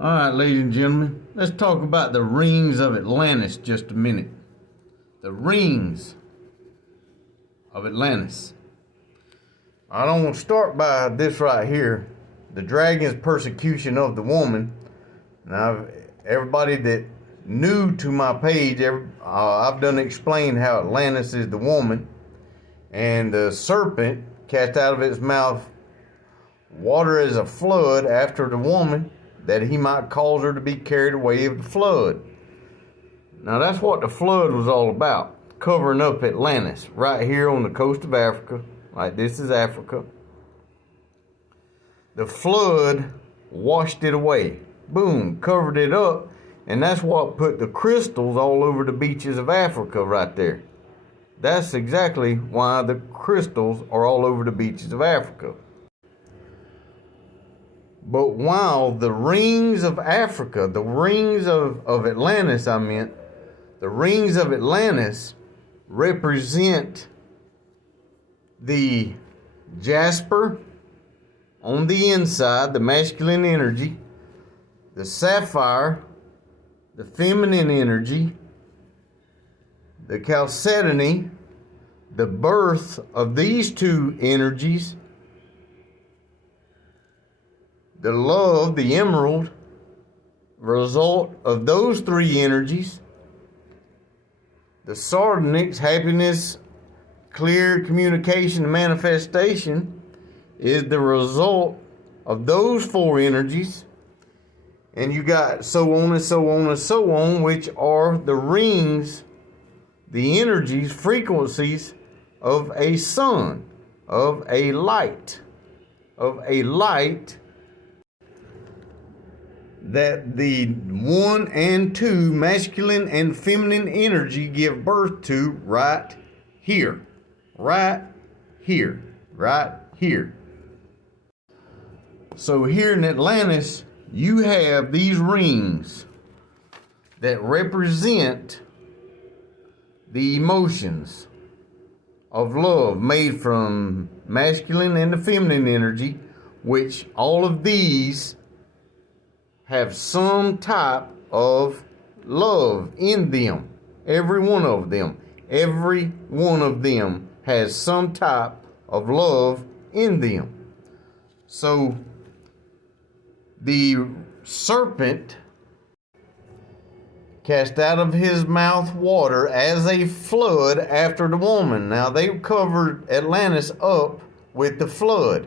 All right, ladies and gentlemen, let's talk about the Rings of Atlantis just a minute. The Rings of Atlantis. I don't want to start by this right here. The dragon's persecution of the woman. Now, everybody that new to my page, I've done explain how Atlantis is the woman, and the serpent cast out of its mouth water as a flood after the woman, that he might cause her to be carried away of the flood. Now that's what the flood was all about, covering up Atlantis, right here on the coast of Africa. Like this is Africa. The flood washed it away. Boom, covered it up. And that's what put the crystals all over the beaches of Africa right there. That's exactly why the crystals are all over the beaches of Africa. But while the rings of Africa, the rings of Atlantis, the rings of Atlantis represent the jasper on the inside, the masculine energy, the sapphire, the feminine energy, the chalcedony, the birth of these two energies, the love, the emerald, result of those three energies, the sardonyx, happiness, clear communication and manifestation, is the result of those four energies. And you got so on and so on and so on, which are the rings, the energies, frequencies of a sun, of a light, that the 1 and 2 masculine and feminine energy give birth to right here, right here, right here. So here in Atlantis, you have these rings that represent the emotions of love made from masculine and the feminine energy, which all of these have some type of love in them. Every one of them has some type of love in them. So the serpent cast out of his mouth water as a flood after the woman. Now they covered Atlantis up with the flood.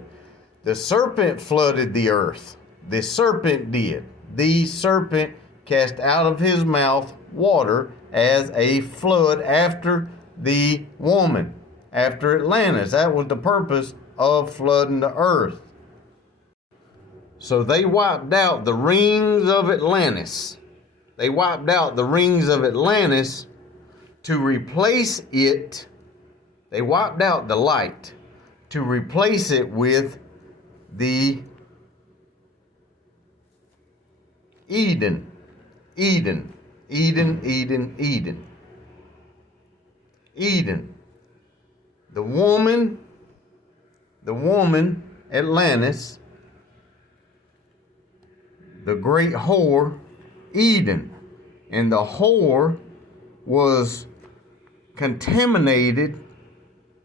The serpent flooded the earth. The serpent did. The serpent cast out of his mouth water as a flood after the woman, after Atlantis. That was the purpose of flooding the earth. So they wiped out the rings of Atlantis. They wiped out the rings of Atlantis to replace it. They wiped out the light to replace it with the Eden. The woman, Atlantis, the great whore, Eden. And the whore was contaminated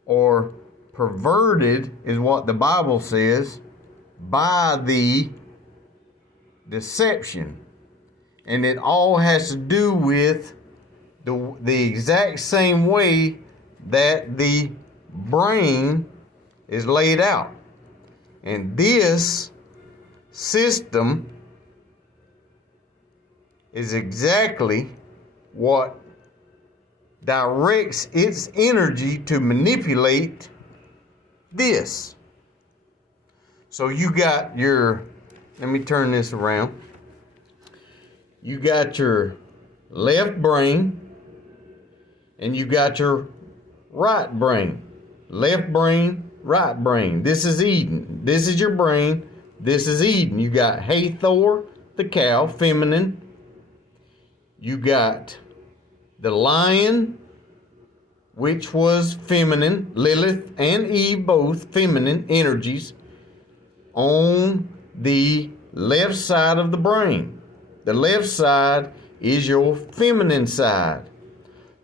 or perverted, is what the Bible says, by the deception. And it all has to do with the exact same way that the brain is laid out. And this system is exactly what directs its energy to manipulate this. So you got your, let me turn this around. You got your left brain and you got your right brain. Left brain, right brain. This is Eden. This is your brain. This is Eden. You got Hathor, the cow, feminine. You got the lion, which was feminine. Lilith and Eve, both feminine energies, on the left side of the brain. The left side is your feminine side.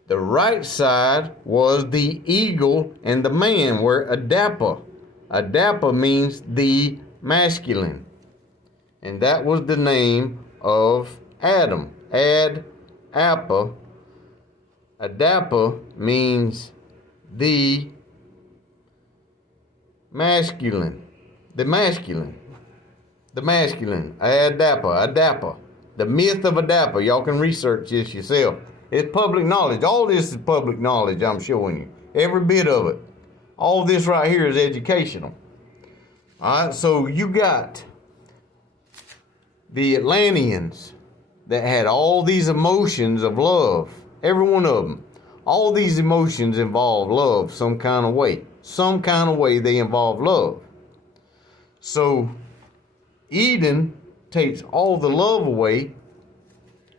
The right side was the eagle and the man, where Adapa. Adapa means the masculine. And that was the name of Adam. Adapa. Adapa means the masculine. The masculine. The masculine. Adapa. The myth of Adapa. Y'all can research this yourself. It's public knowledge. All this is public knowledge I'm showing you. Every bit of it. All this right here is educational. All right, so you got the Atlanteans that had all these emotions of love. Every one of them. All these emotions involve love some kind of way. Some kind of way they involve love. So Eden takes all the love away,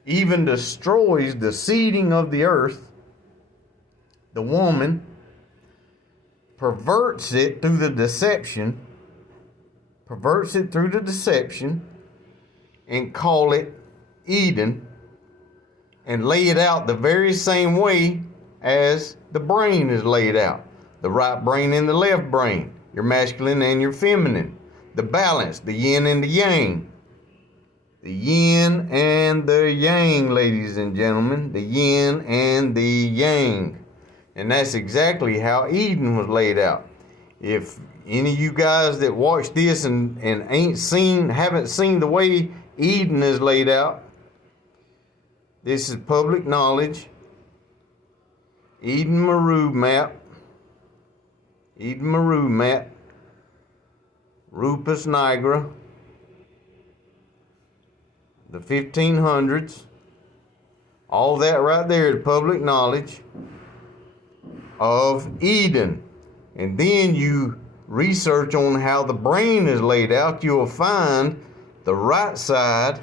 even destroys the seeding of the earth. The woman perverts it through the deception, and call it Eden, and lay it out the very same way as the brain is laid out. The right brain and the left brain, your masculine and your feminine. The balance, the yin and the yang. The yin and the yang, ladies and gentlemen. The yin and the yang. And that's exactly how Eden was laid out. If any of you guys that watch this and haven't seen the way Eden is laid out, this is public knowledge. Eden Maru map. Rupus nigra. The 1500s. All that right there is public knowledge of Eden. And then you research on how the brain is laid out, you'll find the right side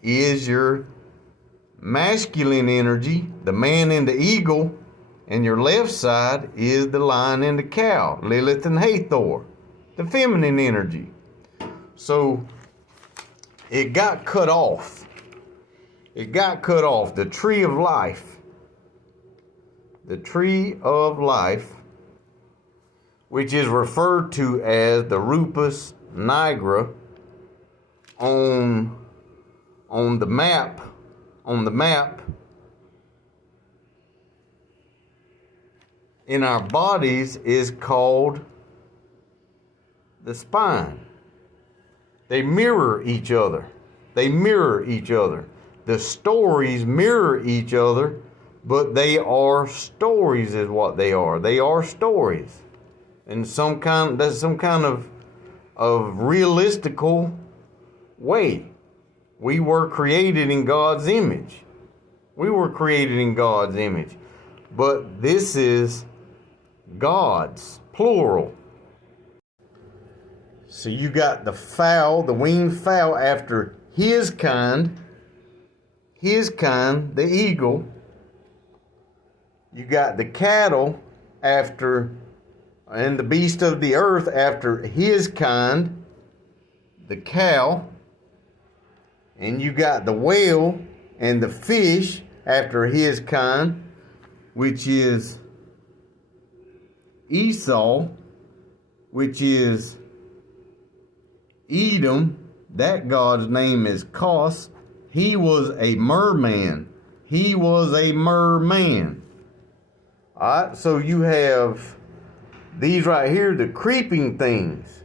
is your masculine energy, the man and the eagle, and your left side is the lion and the cow, Lilith and Hathor, the feminine energy. So it got cut off. The tree of life. The tree of life, which is referred to as the Rupus nigra on the map. In our bodies is called the spine. They mirror each other. The stories mirror each other, but they are stories is what they are. They are stories. In some kind of realistical way. We were created in God's image. But this is God's, plural. So you got the fowl, the winged fowl after his kind, the eagle. You got the cattle and the beast of the earth after his kind, the cow. And you got the whale and the fish after his kind, which is Esau, which is Edom. That God's name is Kos. He was a merman. Alright, so you have these right here, the creeping things.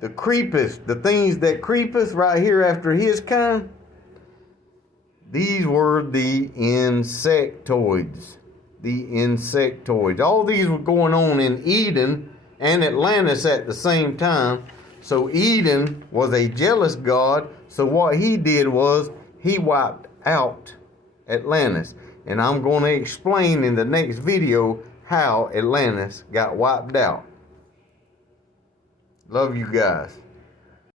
The things that creepeth right here after his kind. These were the insectoids. All these were going on in Eden and Atlantis at the same time. So Eden was a jealous god. So what he did was he wiped out Atlantis. And I'm going to explain in the next video how Atlantis got wiped out. Love you guys.